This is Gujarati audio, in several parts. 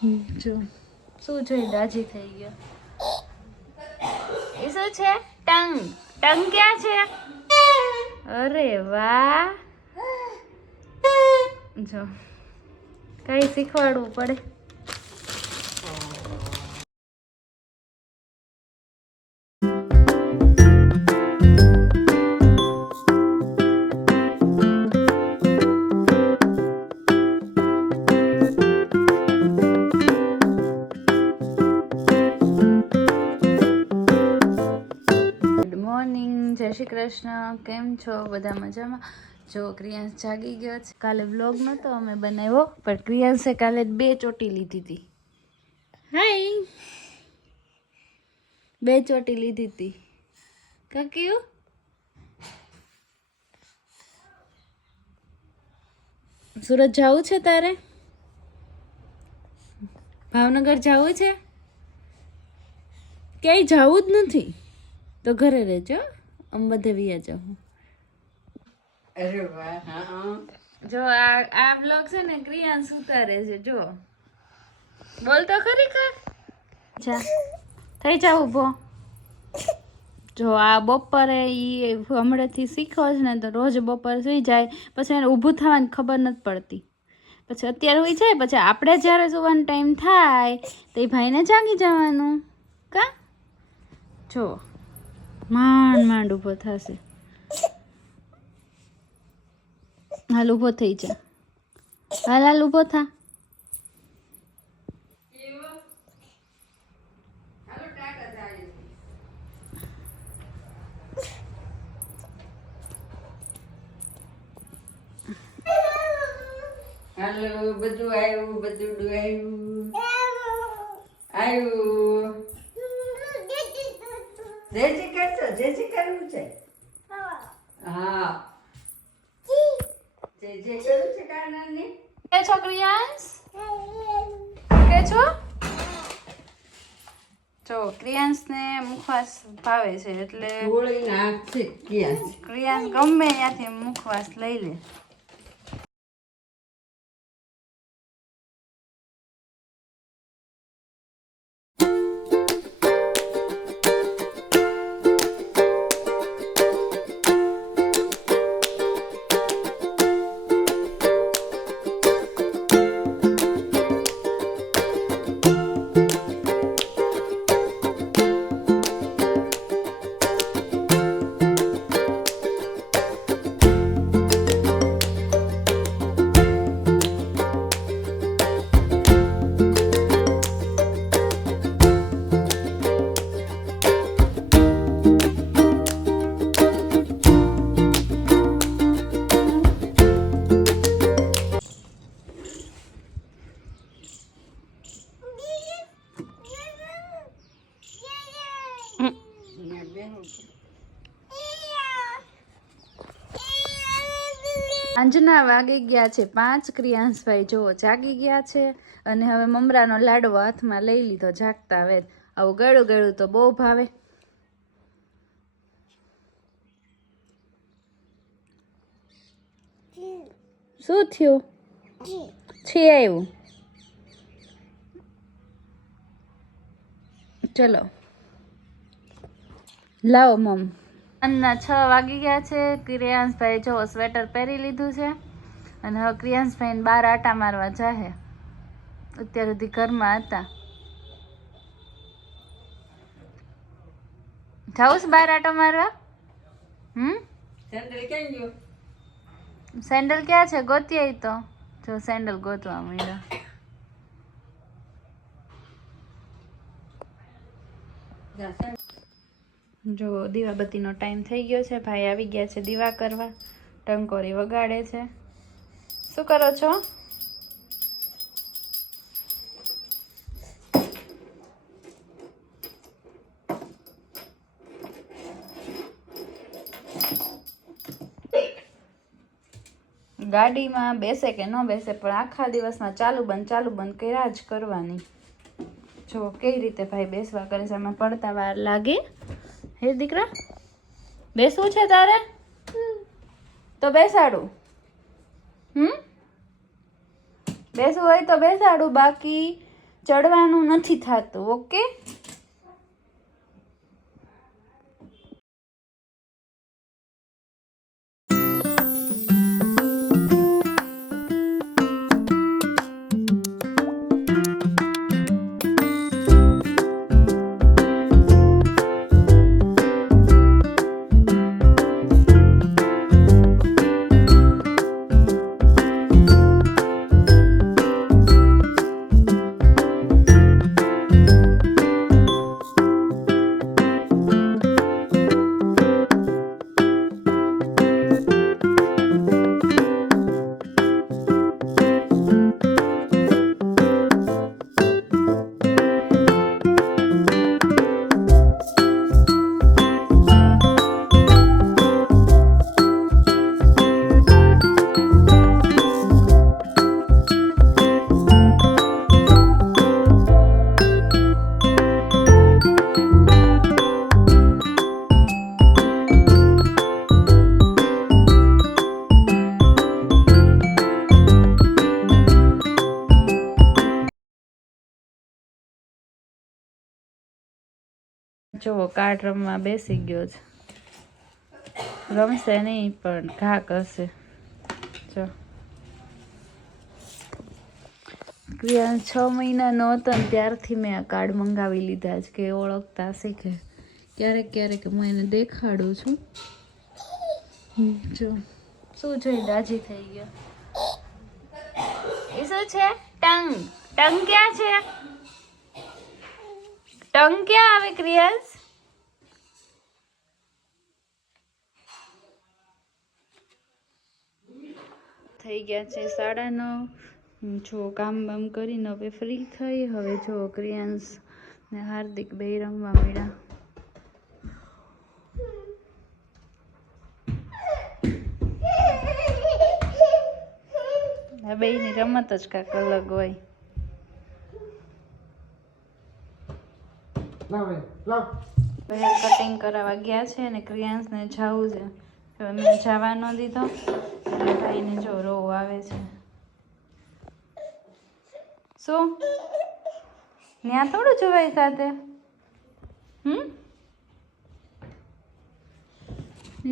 જો શું જોઈ રાજી થઈ ગયો. એ શું છે? ટંગ. ટંગ ક્યાં છે? અરે વાહ. જો કઈ શીખવાડવું પડે. જય શ્રી કૃષ્ણ. કેમ છો બધા? મજામાં? જો ક્રિયાંશ જાગી ગયો છે. કાલે વ્લોગ નહોતો અમે બનાવ્યો, પણ ક્રિયાંશે કાલે 2 ચોટી લીધી હતી. હાય, 2 ચોટી લીધી હતી. કાક્યું સુરત જવું છે તારે? ભાવનગર જવું છે? ક્યાંય જવું જ નથી તો ઘરે રહેજો. બધે વિયા જાઉં. અરે વાહ. જો આ બ્લોગ છે ને ક્રિયાંશ ઉતારે છે. જો બોલ તો ખરી કર. જા થઈ જા ઊભો. જો આ બપોરે ઈ હમણાંથી શીખો છે ને, તો રોજ બપોરે સુઈ જાય, પછી એને ઊભું થવાની ખબર નથી પડતી. પછી અત્યારે સુઈ જાય, પછી આપણે જ્યારે સુવાનો ટાઈમ થાય તો એ ભાઈને જાગી જવાનું. કા જો માંડ માંડ ઊભો થશે. હાલ ઊભો થઈ જા. હાલ હાલ ઊભો થા. હાલો બધું આવ્યું, બધું આવ્યું. જય શ્રી કૃષ્ણ. જય શ્રી કરવું છે. હા જય જય કરવું છે. કાનાને કે છો ક્રિયાંશ? કે છો? જો ક્રિયાંશને મુખવાસ ભાવે છે એટલે ક્રિયાંશ ગમે ત્યાંથી મુખવાસ લઈ લે. સાંજના વાગી ગયા છે 5. ક્રિયાંશભાઈ જો જાગી ગયા છે અને હવે મમરાનો લાડવો હાથમાં લઈ લીધો જાગતા વેત. આવું ગળું ગળું તો બહુ ભાવે. શું થયું? છે આવ્યું. ચલો લાવો મમ. સાંજના 6 વાગી ગયા છે. ક્રિયાંશભાઈ જો સ્વેટર પહેરી લીધું છે અને હવે ક્રિયાંશભાઈને બહાર આટા મારવા જાહે. અત્યાર સુધી ઘરમાં હતા. જાઉં બહાર આટો મારવા? સેન્ડલ ક્યાં ગયો? સેન્ડલ ક્યાં છે? ગોતી આવી તો. જો સેન્ડલ ગોતવા માંડ્યા. જો દીવાબત્તીનો ટાઈમ થઈ ગયો છે. ભાઈ આવી ગયા છે દીવા કરવા. ટંકોરી વગાડે છે. શું કરો છો? ગાડીમાં બેસે કે ન બેસે, પણ આખા દિવસમાં ચાલુ બંધ કર્યા જ કરવાની. જો કઈ રીતે ભાઈ બેસવા કરે છે. એમાં પડતા વાર લાગે. હે દીકરા, બેસવું છે તારે? તો બેસાડું. બેસવું હોય તો બેસાડું, બાકી ચડવાનું નથી થતું. ઓકે, જો કાર્ડ રમવા બેસી ગયો છે. રમશે નહીં પણ ઘા કરશે. જો ક્રિયાંશ 6 મહિનાનો હતો ને ત્યારથી મેં આ કાર્ડ મંગાવી લીધા છે કે ઓળખતા શીખે. ક્યારેક ક્યારેક હું એને દેખાડું છું. જો શું જોઈ રાજી થઈ ગયો. એ શું છે? ટંગ. ટંગ ક્યાં છે? ટંગ ક્યાં આવે ક્રિયાંશ? થઈ ગયા છે 9:30. જો કામ બામ કરીને હવે ફ્રી થઈ. હવે જો ક્રિયાંશ ને હાર્દિક બે રમવા મળ્યા. આ બેયની રમત જ કાંઈક અલગ હોય. હેર કટિંગ કરાવવા ગયા છે અને ક્રિયાંશને જવું છે. હવે મેં જવા ન દીધો એટલે ભાઈને જો રોવ આવે છે. શું ત્યાં થોડું જોવાય સાથે?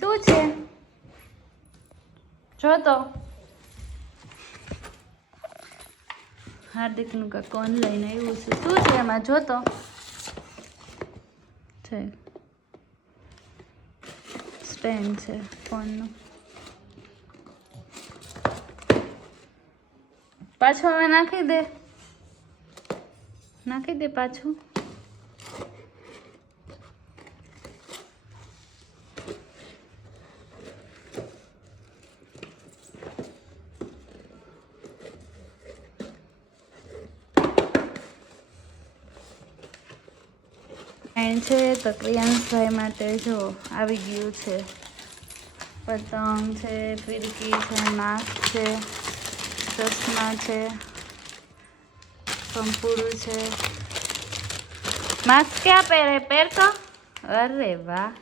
શું છે? જો તો હાર્દિકનું કાંઈક ઓનલાઈન આવ્યું છે. શું છે એમાં? જો તો છે સ્ટેન્ડ છે ફોનનું. પાછું હવે નાખી દે પાછું. છે તો ક્રિયાંશભાઈ માટે જો આવી ગયું છે. પતંગ છે, ફિરકી છે, માસ્ક છે, ચશ્મા છે, પંપુડું છે. માસ્ક ક્યાં પહેરે? પહેર તો. અરે વાહ,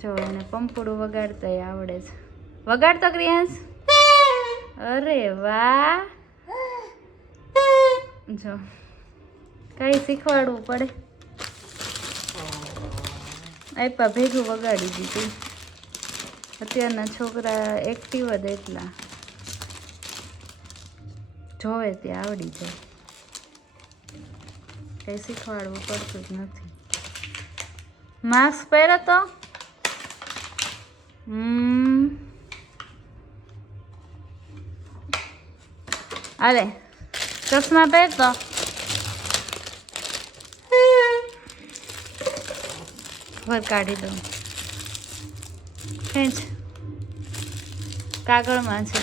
જો એને પંપુડું વગાડતા આવડે છે. વગાડતો ક્રિયાંશ. અરે વાહ, જો કઈ શીખવાડવું પડે. આપ્યા ભેગું વગાડી દીધું. અત્યારના છોકરા એક્ટિવ જ એટલા જોવે ત્યાં આવડી જાય. કઈ શીખવાડવું પડતું જ નથી. માસ્ક પહેરો તો. અરે ચશ્મા પહેરતો. વર કાઢી દઉં. ખેંચ. કાગળમાં છે.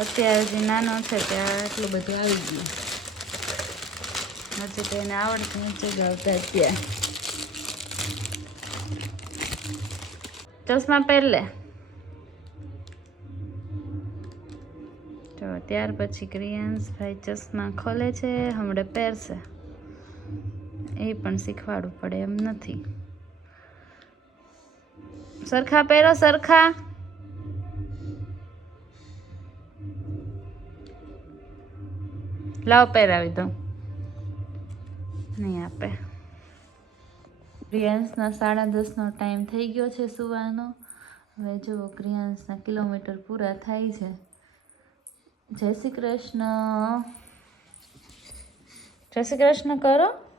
અત્યારે જે નાનો છે ત્યાં આટલું બધું આવી ગયું. હજી તો એને આવડતું નથી ગાવતા. ત્યાં ચશ્મા પહેર લે. તો ત્યાર પછી ક્રિયાંશભાઈ ચશ્મા ખોલે છે. હમણાં પહેરશે. એ પણ શીખવાડવું પડે એમ નથી. સરખા પહેરો, સરખા. લાવ પહેરાવી દઉં. નહીં આપે. ક્રિયાંશના 10:30નો ટાઈમ થઈ ગયો છે સુવાનો. હવે જો ક્રિયાંશના કિલોમીટર પૂરા થાય છે. જય શ્રી કૃષ્ણ. જય શ્રી કૃષ્ણ કરો.